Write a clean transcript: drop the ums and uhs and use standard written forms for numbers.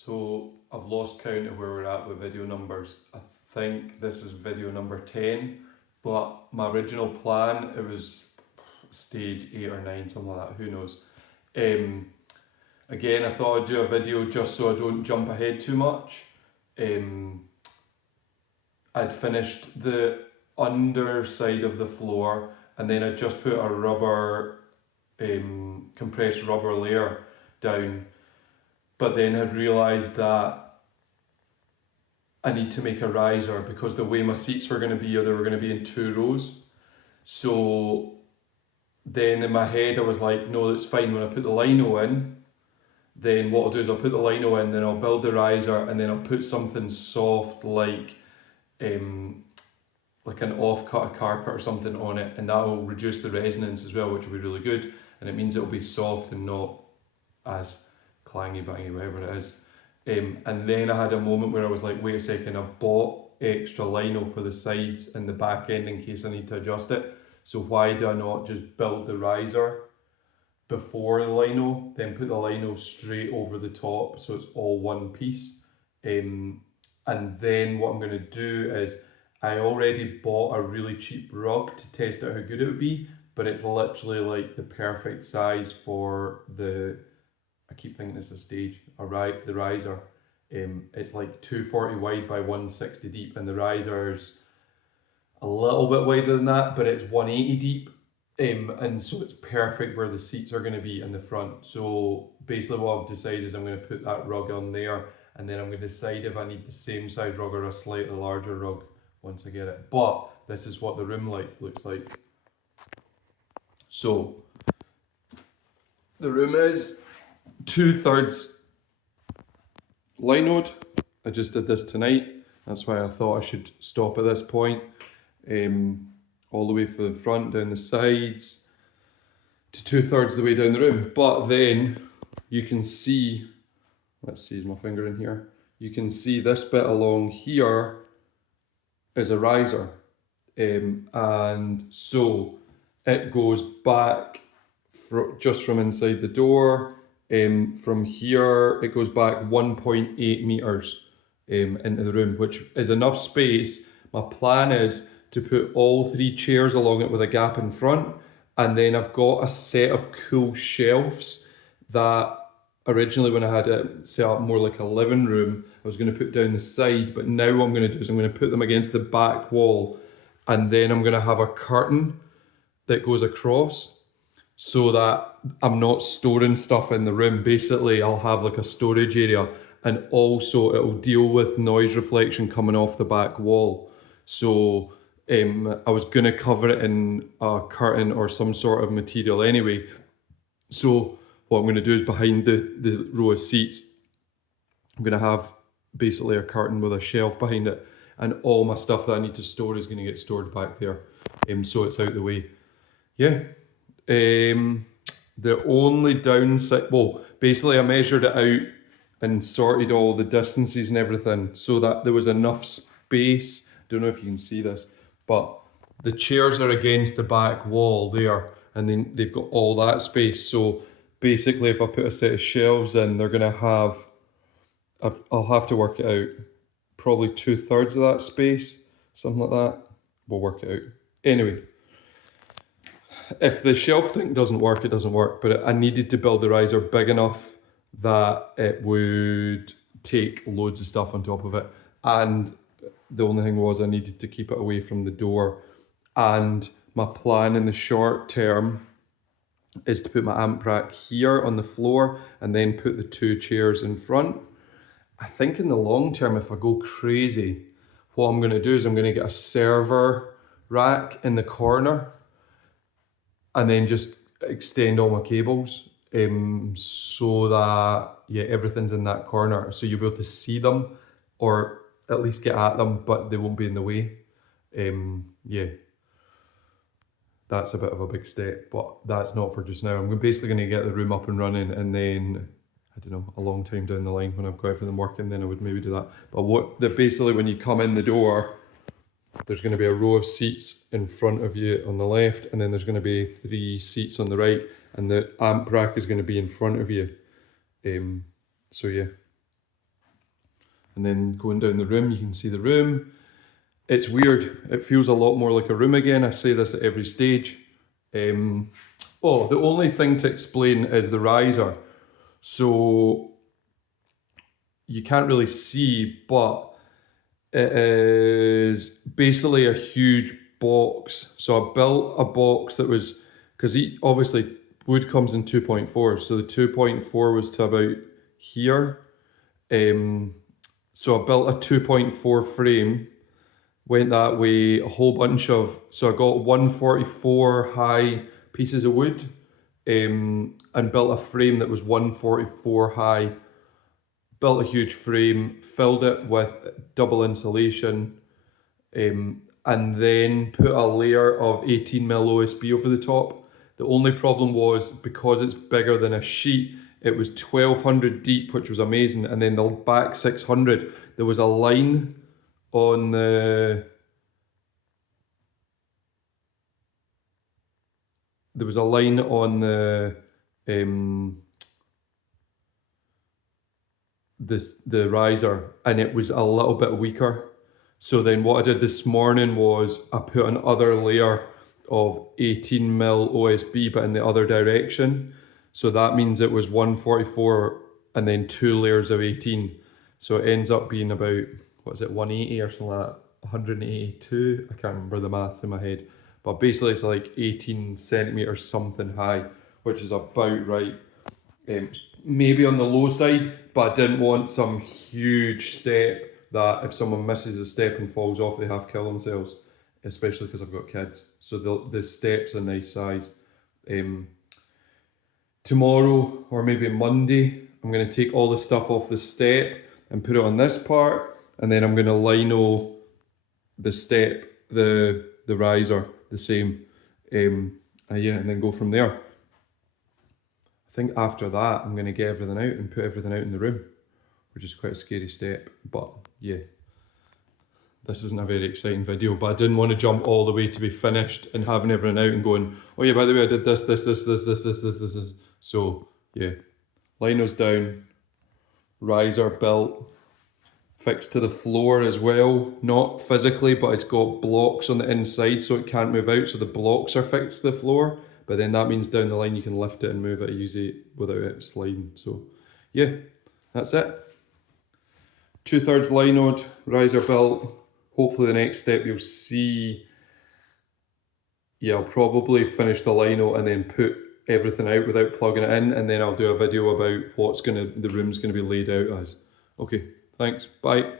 So I've lost count of where we're at with video numbers. I think this is video number 10, but my original plan, it was stage 8 or 9, something like that, who knows. Again, I thought I'd do a video just so I don't jump ahead too much. I'd finished the underside of the floor, and then I just put a rubber, compressed rubber layer down, but then had realised that I need to make a riser because the way my seats were going to be, or they were going to be in 2 rows. So then in my head I was like, no, that's fine. When I put the lino in, then what I'll do is I'll put the lino in, then I'll build the riser, and then I'll put something soft like an off-cut of carpet or something on it, and that will reduce the resonance as well, which will be really good, and it means it'll be soft and not as clangy bangy, whatever it is. And then I had a moment where I was like, wait a second, I've bought extra lino for the sides and the back end in case I need to adjust it, so why do I not just build the riser before the lino, then put the lino straight over the top so it's all one piece. And then what I'm going to do is, I already bought a really cheap rug to test out how good it would be, but it's literally like the perfect size for the, I keep thinking it's a stage, the riser. It's like 240 wide by 160 deep, and the riser's a little bit wider than that, but it's 180 deep. And so it's perfect where the seats are going to be in the front. So basically what I've decided is I'm going to put that rug on there, and then I'm going to decide if I need the same size rug or a slightly larger rug once I get it. But this is what the room looks like. So the room is 2/3 linoed. I just did this tonight. That's why I thought I should stop at this point. All the way from the front, down the sides, to 2/3 the way down the room. But then you can see, let's see, is my finger in here? You can see this bit along here is a riser. And so it goes back just from inside the door. From here, it goes back 1.8 meters into the room, which is enough space. My plan is to put all 3 chairs along it with a gap in front, and then I've got a set of cool shelves that originally, when I had it set up more like a living room, I was going to put down the side, but now what I'm going to do is I'm going to put them against the back wall, and then I'm going to have a curtain that goes across so that I'm not storing stuff in the room. Basically, I'll have like a storage area, and also it'll deal with noise reflection coming off the back wall. So I was going to cover it in a curtain or some sort of material anyway. So what I'm going to do is, behind the row of seats, I'm going to have basically a curtain with a shelf behind it, and all my stuff that I need to store is going to get stored back there. So it's out the way. Yeah. The only downside, well, basically I measured it out and sorted all the distances and everything so that there was enough space. Don't know if you can see this, but the chairs are against the back wall there, and then they've got all that space. So basically, if I put a set of shelves in, they're going to have, I'll have to work it out, probably 2/3 of that space, something like that. We'll work it out. Anyway, if the shelf thing doesn't work, it doesn't work, but I needed to build the riser big enough that it would take loads of stuff on top of it. And the only thing was, I needed to keep it away from the door. And my plan in the short term is to put my amp rack here on the floor and then put the 2 chairs in front. I think in the long term, if I go crazy, what I'm going to do is I'm going to get a server rack in the corner and then just extend all my cables so that, yeah, everything's in that corner. So you'll be able to see them, or at least get at them, but they won't be in the way. Yeah, that's a bit of a big step, but that's not for just now. I'm basically going to get the room up and running, and then, I don't know, a long time down the line when I've got everything working, then I would maybe do that. But basically when you come in the door, there's going to be a row of seats in front of you on the left, and then there's going to be 3 seats on the right, and the amp rack is going to be in front of you. So yeah. And then going down the room, you can see the room. It's weird. It feels a lot more like a room again. I say this at every stage. Oh, the only thing to explain is the riser. So you can't really see, but it is basically a huge box. So I built a box that was, because obviously wood comes in 2.4, so the 2.4 was to about here. So I built a 2.4 frame, went that way, a whole bunch of, so I got 144 high pieces of wood, and built a frame that was 144 high. Built a huge frame, filled it with double insulation, and then put a layer of 18mm OSB over the top. The only problem was, because it's bigger than a sheet, it was 1200 deep, which was amazing, and then the back 600, there was a line on the the riser, and it was a little bit weaker. So then what I did this morning was I put another layer of 18mm OSB, but in the other direction. So that means it was 144 and then 2 layers of 18. So it ends up being about, what is it, 180 or something like that? 182? I can't remember the maths in my head. But basically it's like 18 centimetres something high, which is about right. Maybe on the low side, but I didn't want some huge step that if someone misses a step and falls off, they have to kill themselves, especially because I've got kids. So the step's a nice size. Tomorrow or maybe Monday, I'm going to take all the stuff off the step and put it on this part, and then I'm going to lino the step, the riser, the same. Yeah, and then go from there. I think after that, I'm going to get everything out and put everything out in the room, which is quite a scary step. But yeah, this isn't a very exciting video, but I didn't want to jump all the way to be finished and having everything out and going, oh yeah, by the way, I did this. So yeah, lino's down, riser built, fixed to the floor as well, not physically, but it's got blocks on the inside so it can't move out, so the blocks are fixed to the floor. But then that means down the line you can lift it and move it easy without it sliding. So yeah, that's it. 2/3 linoed, riser built. Hopefully the next step you'll see, yeah, I'll probably finish the lino and then put everything out without plugging it in, and then I'll do a video about the room's gonna be laid out as. Okay, thanks, bye.